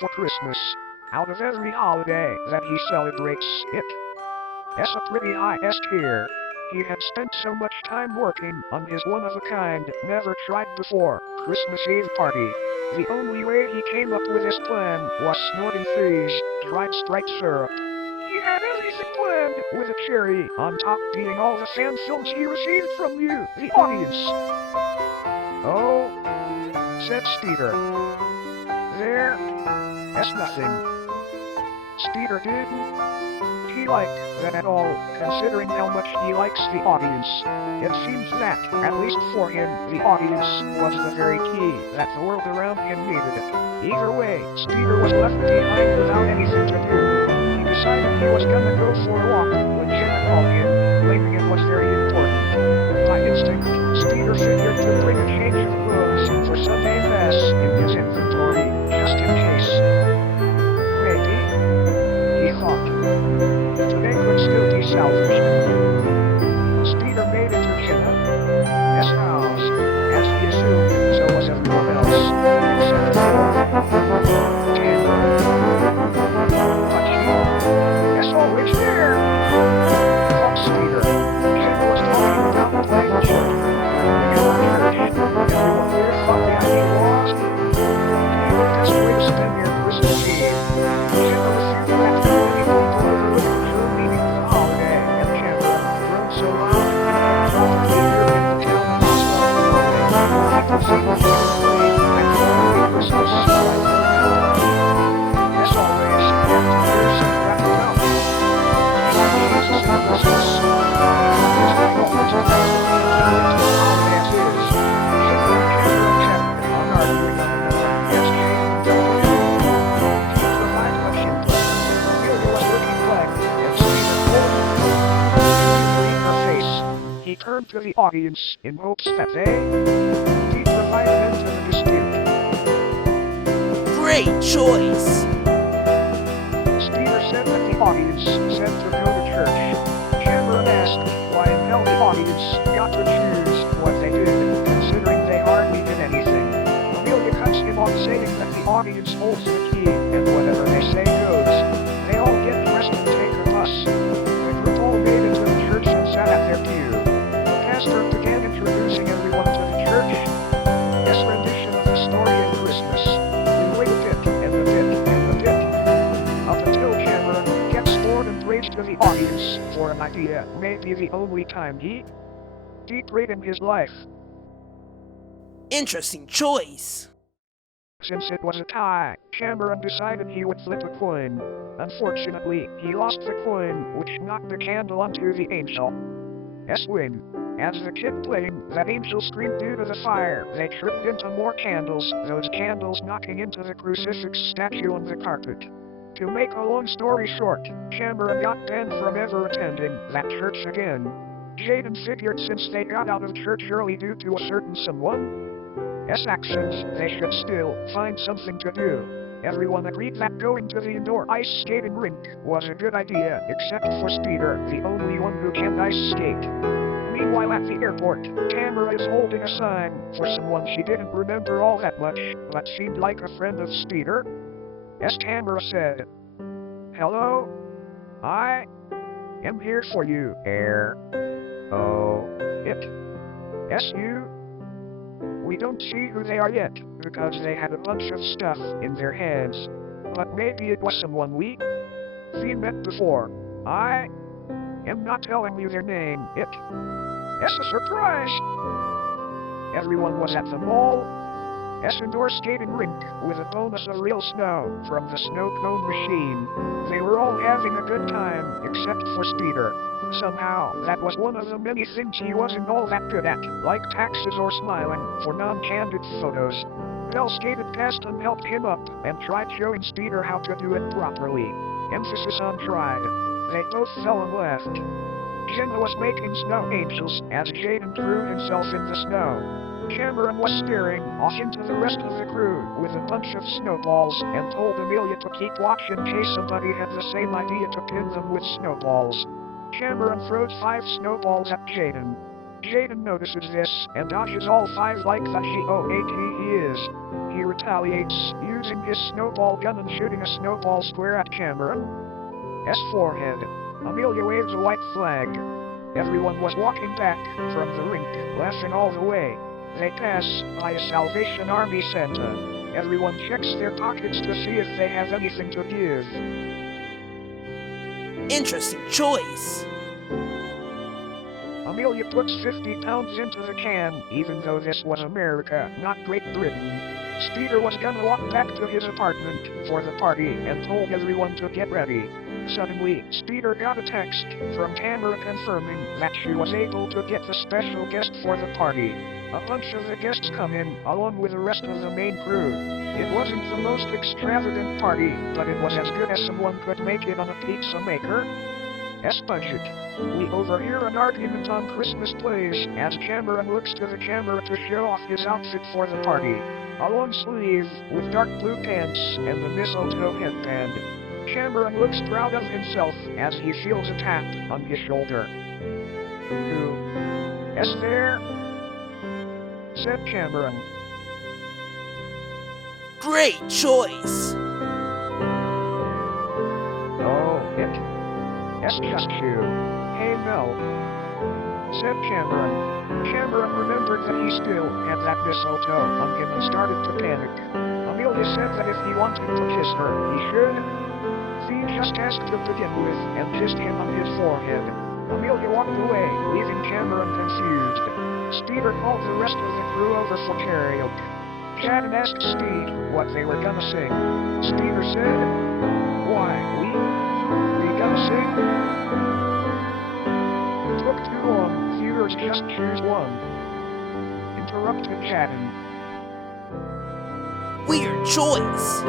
for Christmas. Out of every holiday that he celebrates, it's a pretty highest here. He had spent so much time working on his one-of-a-kind, never-tried-before Christmas Eve party. The only way he came up with this plan was snorting freeze, dried striped syrup. He had everything planned, with a cherry on top being all the fan films he received from you, the audience. Oh, said Speedr. That's nothing. Speedr didn't. He liked that at all, considering how much he likes the audience. It seems that, at least for him, the audience was the very key that the world around him needed. Either way, Speedr was left behind without anything to do. He decided he was gonna go for a walk when Jenna called him, claiming it was very important. By instinct, Speedr figured to bring a change of clothes for Sunday mess in his inventory, just in case. Maybe, he thought. Today could still be salvaged. Speedr made it to Jenna's house, as he assumed, so was everyone else, except for Tamara. But she, always there. Thought Speedr. Jenna was talking about playing children. Everyone there thought the idea was the best way to spend their Christmas Eve. Jenna refused that too many people overlooked the true meaning of the holiday, and Tamara, grown so loud, probably heard in the town hospital. People seemed to believe that the only Christmas life will happen. As always, after years of wrapping up, Jesus and Christmas. It's like almost a holiday as is. Jenna and Tamara kept on arguing one another as Jane told her. She provided what she put. Amelia was looking blank, and Speedr told her. She her face. He turned to the audience in hopes that he provided an end to the dispute. Great choice! Speedr said that the audience said to go to church. Tamara asked why in hell the audience got to choose what they did, considering they hardly did anything. Amelia cuts him off saying that the audience holds the key, and whatever they say goes. They all get dressed and take a bus. The group all made it to the church and sat at their pew. The pastor began introducing everyone to the church. His rendition of the story of Christmas. We wait a bit, and a bit, and a bit. Up until Tamara gets bored and raged to the audience for an idea, maybe the only time he prayed in his life. Interesting choice. Since it was a tie, Tamara decided he would flip a coin. Unfortunately, he lost the coin, which knocked the candle onto the angel's wing. As the kid playing, that angel screamed due to the fire. They tripped into more candles, those candles knocking into the crucifix statue on the carpet. To make a long story short, Tamara got banned from ever attending that church again. Jaden figured since they got out of church early due to a certain someone's actions, they should still find something to do. Everyone agreed that going to the indoor ice skating rink was a good idea, except for Speedr, the only one who can ice skate. Meanwhile at the airport, Tamara is holding a sign for someone she didn't remember all that much, but seemed like a friend of Speedr. As Tamara said, "Hello? I am here for you, it's you. We don't see who they are yet, because they had a bunch of stuff in their hands. But maybe it was someone we met before. I am not telling you their name, it's a surprise." Everyone was at the mall. Indoor skating rink with a bonus of real snow from the snow cone machine. They were all having a good time, except for Speedr. Somehow, that was one of the many things he wasn't all that good at, like taxes or smiling for non-candid photos. Belle skated past and helped him up, and tried showing Speedr how to do it properly. Emphasis on tried. They both fell and left. Jenna was making snow angels as Jaden threw himself in the snow. Cameron was staring off into the rest of the crew with a bunch of snowballs and told Amelia to keep watch in case somebody had the same idea to pin them with snowballs. Cameron throws 5 snowballs at Jaden. Jaden notices this and dodges all 5 like the GOAT he is. He retaliates, using his snowball gun and shooting a snowball square at Cameron's forehead. Amelia waves a white flag. Everyone was walking back from the rink, laughing all the way. They pass by a Salvation Army Santa. Everyone checks their pockets to see if they have anything to give. Interesting choice. Amelia puts 50 pounds into the can, even though this was America, not Great Britain. Speedr was gonna walk back to his apartment for the party and told everyone to get ready. Suddenly, Speedr got a text from Tamara confirming that she was able to get the special guest for the party. A bunch of the guests come in, along with the rest of the main crew. It wasn't the most extravagant party, but it was as good as someone could make it on a pizza maker's budget. We overhear an argument on Christmas plays as Cameron looks to the camera to show off his outfit for the party. A long sleeve with dark blue pants and the mistletoe headband. Cameron looks proud of himself as he feels a tap on his shoulder. "Who's there?" said Cameron. Great choice. "Oh, it's just you. Hey, Mel," said Cameron. Cameron remembered that he still had that mistletoe on him and started to panic. Amelia said that if he wanted to kiss her, he should. He just asked to begin with and kissed him on his forehead. Amelia walked away, leaving Cameron confused. Speedr called the rest of the crew over for karaoke. Chad asked Speed what they were gonna sing. Speedr said, "Why, we gonna sing?" "Took too long, viewers just choose one," interrupted Chadden. Weird choice.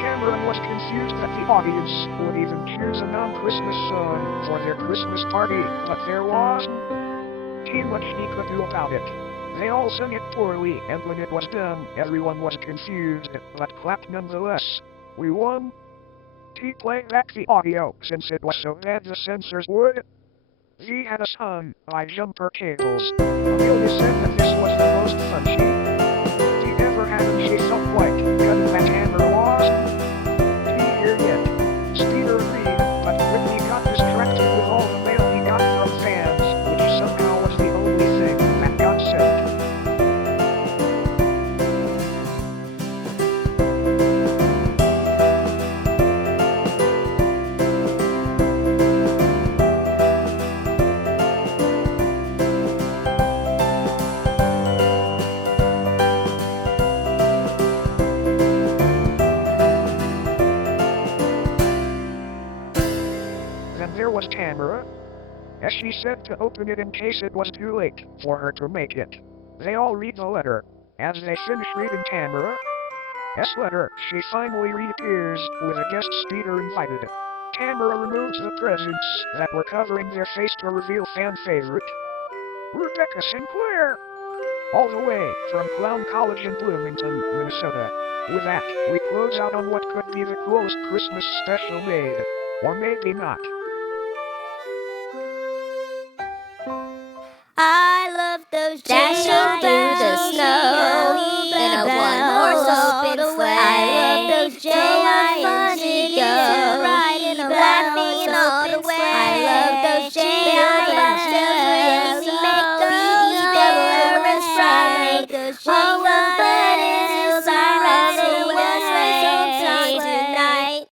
Cameron was confused that the audience would even choose a non-Christmas song for their Christmas party, but there wasn't much he could do about it. They all sang it poorly, and when it was done, everyone was confused, but clapped nonetheless. We won. He played back the audio, since it was so bad the censors would. He had us hung by jumper cables. Amelia said that this was the most fun she ever had, and she felt quite good that Tamara was here yet. Speedr agreed, but quickly got distracted with all the mail he got from fans, which somehow was the only thing that got sent. There was Tamara, as she said to open it in case it was too late for her to make it. They all read the letter. As they finish reading Tamara's letter, she finally reappears with a guest Speedr invited. Tamara removes the presents that were covering their face to reveal fan favorite Rebecca Sinclair, all the way from Clown College in Bloomington, Minnesota. With that, we close out on what could be the coolest Christmas special made, or maybe not. I love those dashing through the snow in a one-horse open sleigh. I love those giants riding laughing all the way. I love those giants make the double ride. Those